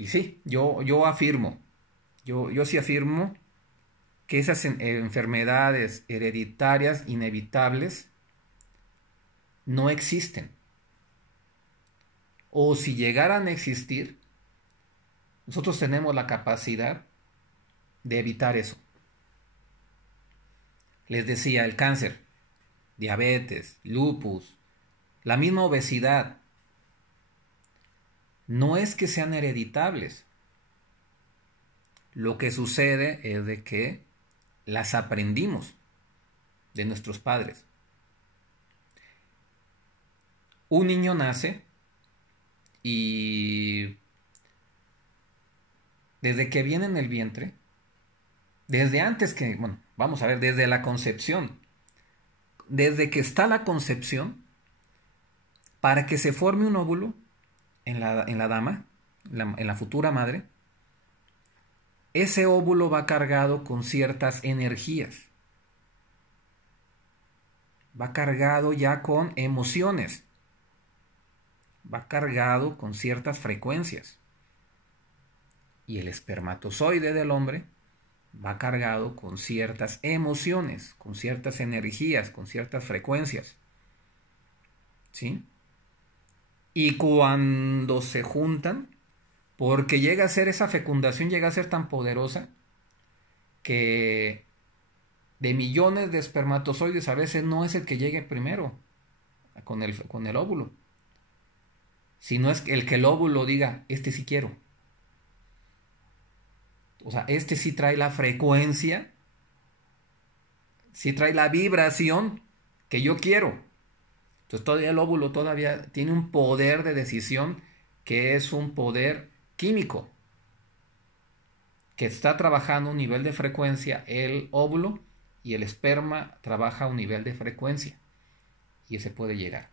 Y sí, yo afirmo, yo sí afirmo que esas enfermedades hereditarias inevitables no existen. O si llegaran a existir, nosotros tenemos la capacidad de evitar eso. Les decía, el cáncer, diabetes, lupus, la misma obesidad, no es que sean hereditables. Lo que sucede es de que las aprendimos de nuestros padres. Un niño nace y desde que viene en el vientre, desde antes que, bueno, vamos a ver, desde la concepción, desde que está la concepción, para que se forme un óvulo en la dama, en la futura madre, ese óvulo va cargado con ciertas energías, va cargado ya con emociones, va cargado con ciertas frecuencias. Y el espermatozoide del hombre va cargado con ciertas emociones, con ciertas energías, con ciertas frecuencias. ¿Sí? Y cuando se juntan, porque llega a ser esa fecundación, llega a ser tan poderosa que de millones de espermatozoides a veces no es el que llegue primero con el óvulo, sino es el que el óvulo diga, este sí quiero. O sea, este sí trae la frecuencia, sí trae la vibración que yo quiero. Entonces todavía el óvulo todavía tiene un poder de decisión que es un poder químico, que está trabajando a un nivel de frecuencia el óvulo y el esperma trabaja a un nivel de frecuencia y ese puede llegar.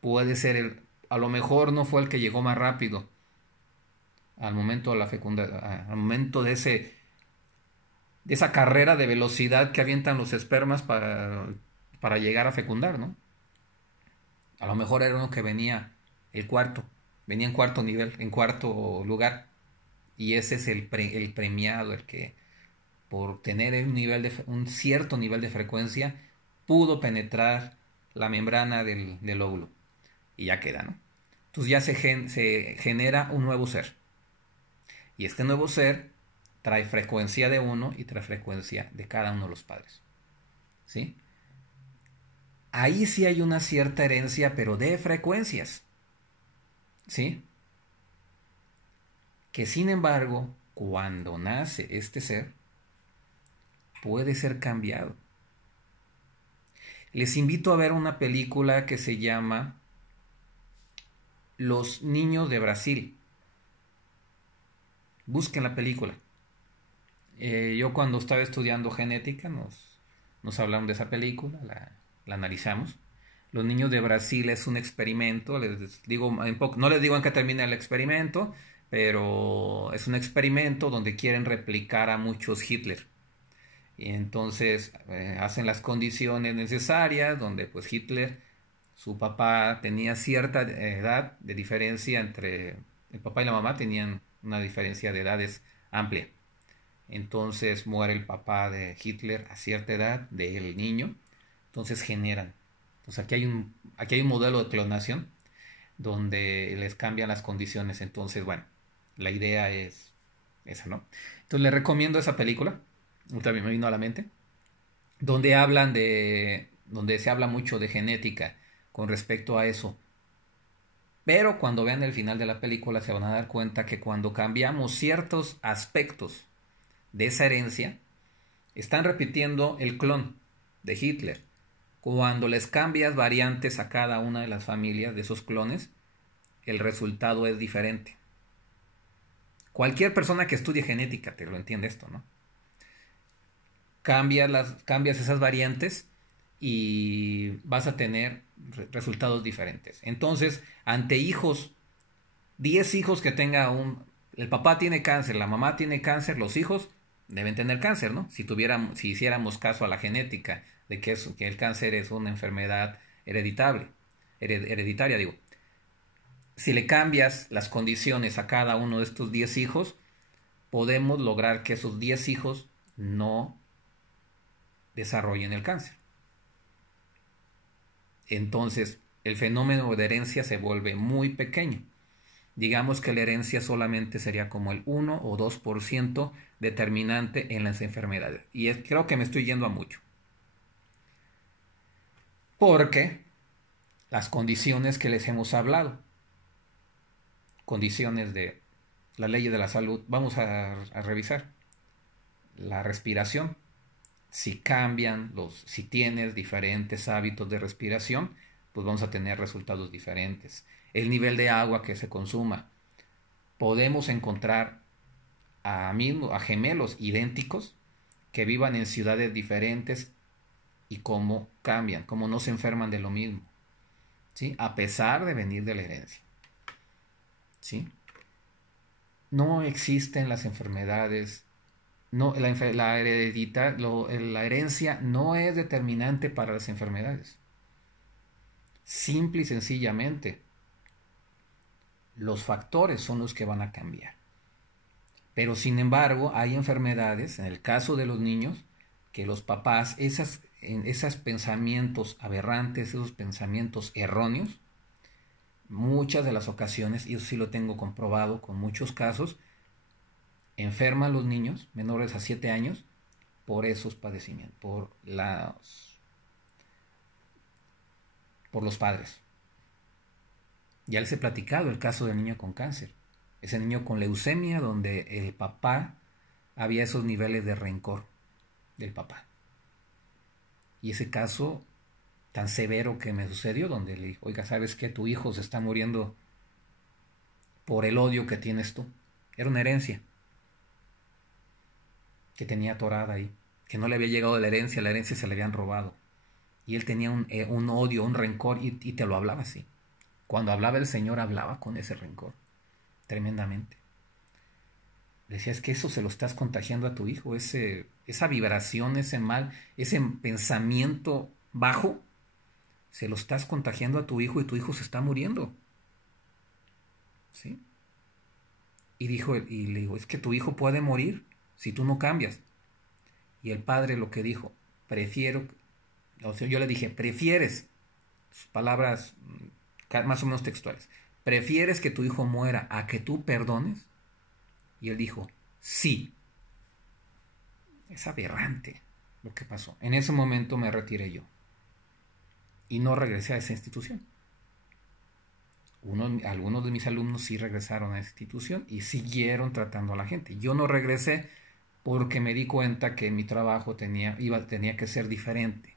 Puede ser a lo mejor no fue el que llegó más rápido al momento de la al momento de esa carrera de velocidad que avientan los espermas para llegar a fecundar, ¿no? A lo mejor era uno que venía venía en cuarto nivel, en cuarto lugar, y ese es el premiado, el que por tener un cierto nivel de frecuencia pudo penetrar la membrana del óvulo y ya queda, ¿no? Entonces ya se genera un nuevo ser. Y este nuevo ser trae frecuencia de uno y trae frecuencia de cada uno de los padres. ¿Sí? Ahí sí hay una cierta herencia, pero de frecuencias. ¿Sí? Que sin embargo, cuando nace este ser, puede ser cambiado. Les invito a ver una película que se llama Los niños de Brasil. Busquen la película. Yo cuando estaba estudiando genética nos hablaron de esa película, la analizamos. Los niños de Brasil es un experimento, les digo no les digo en qué termina el experimento, pero es un experimento donde quieren replicar a muchos Hitler. Y entonces hacen las condiciones necesarias, donde pues Hitler, su papá tenía cierta edad de diferencia entre el papá y la mamá, tenían una diferencia de edades amplia. Entonces muere el papá de Hitler a cierta edad del niño, entonces generan. Entonces aquí hay un modelo de clonación donde les cambian las condiciones. Entonces, bueno, la idea es esa, ¿no? Entonces les recomiendo esa película, también me vino a la mente, donde se habla mucho de genética con respecto a eso. Pero cuando vean el final de la película se van a dar cuenta que cuando cambiamos ciertos aspectos de esa herencia, están repitiendo el clon de Hitler. Cuando les cambias variantes a cada una de las familias de esos clones, el resultado es diferente. Cualquier persona que estudie genética te lo entiende esto, ¿no? Cambias esas variantes y vas a tener resultados diferentes. Entonces, ante 10 hijos que tenga el papá tiene cáncer, la mamá tiene cáncer, los hijos deben tener cáncer, ¿no? Si hiciéramos caso a la genética de que el cáncer es una enfermedad hereditaria, digo. si le cambias las condiciones a cada uno de estos 10 hijos, podemos lograr que esos 10 hijos no desarrollen el cáncer. Entonces, el fenómeno de herencia se vuelve muy pequeño. Digamos que la herencia solamente sería como el 1 o 2% determinante en las enfermedades. Y creo que me estoy yendo a mucho. Porque las condiciones que les hemos hablado, condiciones de la ley de la salud, vamos a revisar. La respiración, si cambian si tienes diferentes hábitos de respiración, pues vamos a tener resultados diferentes. El nivel de agua que se consuma. Podemos encontrar a gemelos idénticos que vivan en ciudades diferentes y cómo cambian, cómo no se enferman de lo mismo, ¿sí? A pesar de venir de la herencia, ¿sí? No existen las enfermedades, no, la herencia no es determinante para las enfermedades. Simple y sencillamente, los factores son los que van a cambiar. Pero sin embargo, hay enfermedades, en el caso de los niños, que los papás, esos pensamientos aberrantes, esos pensamientos erróneos, muchas de las ocasiones, y eso sí lo tengo comprobado con muchos casos, enferman los niños menores a 7 años por esos padecimientos, por los padres. Ya les he platicado el caso del niño con cáncer. Ese niño con leucemia donde el papá había esos niveles de rencor del papá. Y ese caso tan severo que me sucedió donde le dijo, oiga, ¿sabes qué? Tu hijo se está muriendo por el odio que tienes tú. Era una herencia que tenía atorada ahí, que no le había llegado la herencia se le habían robado. Y él tenía un odio, un rencor y te lo hablaba así. Cuando hablaba el Señor hablaba con ese rencor, tremendamente. Decía, es que eso se lo estás contagiando a tu hijo, esa vibración, ese mal, ese pensamiento bajo, se lo estás contagiando a tu hijo y tu hijo se está muriendo. ¿Sí? Y le digo, es que tu hijo puede morir si tú no cambias. Y el padre lo que dijo, yo le dije, prefieres, palabras más o menos textuales, ¿prefieres que tu hijo muera a que tú perdones? Y él dijo, sí. Es aberrante lo que pasó. En ese momento me retiré yo. Y no regresé a esa institución. Algunos de mis alumnos sí regresaron a esa institución y siguieron tratando a la gente. Yo no regresé porque me di cuenta que mi trabajo tenía que ser diferente.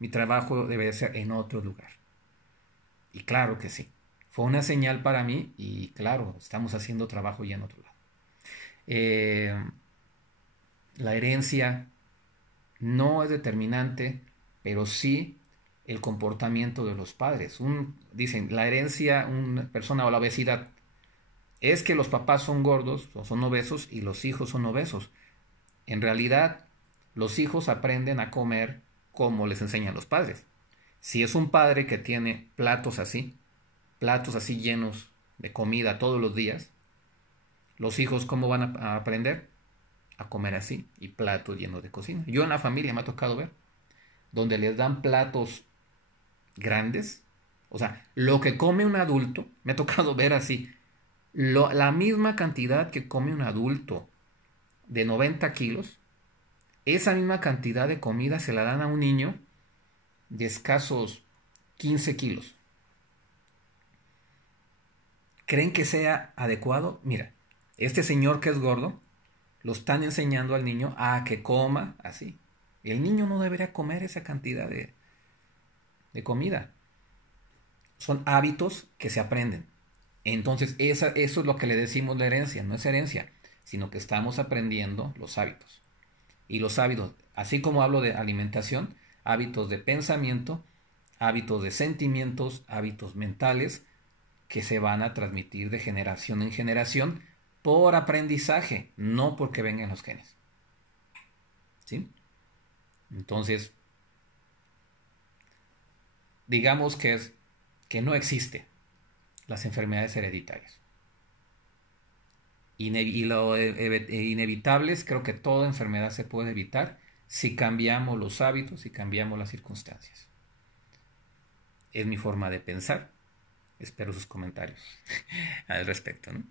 Mi trabajo debe ser en otro lugar. Y claro que sí. Fue una señal para mí y claro, estamos haciendo trabajo ya en otro lado. La herencia no es determinante, pero sí el comportamiento de los padres. Dicen, la herencia, una persona o la obesidad, es que los papás son gordos o son obesos y los hijos son obesos. En realidad, los hijos aprenden a comer como les enseñan los padres. Si es un padre que tiene platos así llenos de comida todos los días, los hijos ¿cómo van a aprender? A comer así y platos llenos de cocina. Yo en la familia me ha tocado ver donde les dan platos grandes, o sea, lo que come un adulto, me ha tocado ver así, la misma cantidad que come un adulto de 90 kilos, esa misma cantidad de comida se la dan a un niño de escasos 15 kilos. ¿Creen que sea adecuado? Mira, este señor que es gordo, lo están enseñando al niño a que coma así. El niño no debería comer esa cantidad de comida. Son hábitos que se aprenden. Entonces, eso es lo que le decimos la herencia. No es herencia, sino que estamos aprendiendo los hábitos. Y los hábitos, así como hablo de alimentación, hábitos de pensamiento, hábitos de sentimientos, hábitos mentales, que se van a transmitir de generación en generación por aprendizaje, no porque vengan los genes. ¿Sí? Entonces, digamos que no existe las enfermedades hereditarias. Y lo inevitable es, creo que toda enfermedad se puede evitar si cambiamos los hábitos, si cambiamos las circunstancias. Es mi forma de pensar. Espero sus comentarios al respecto, ¿no?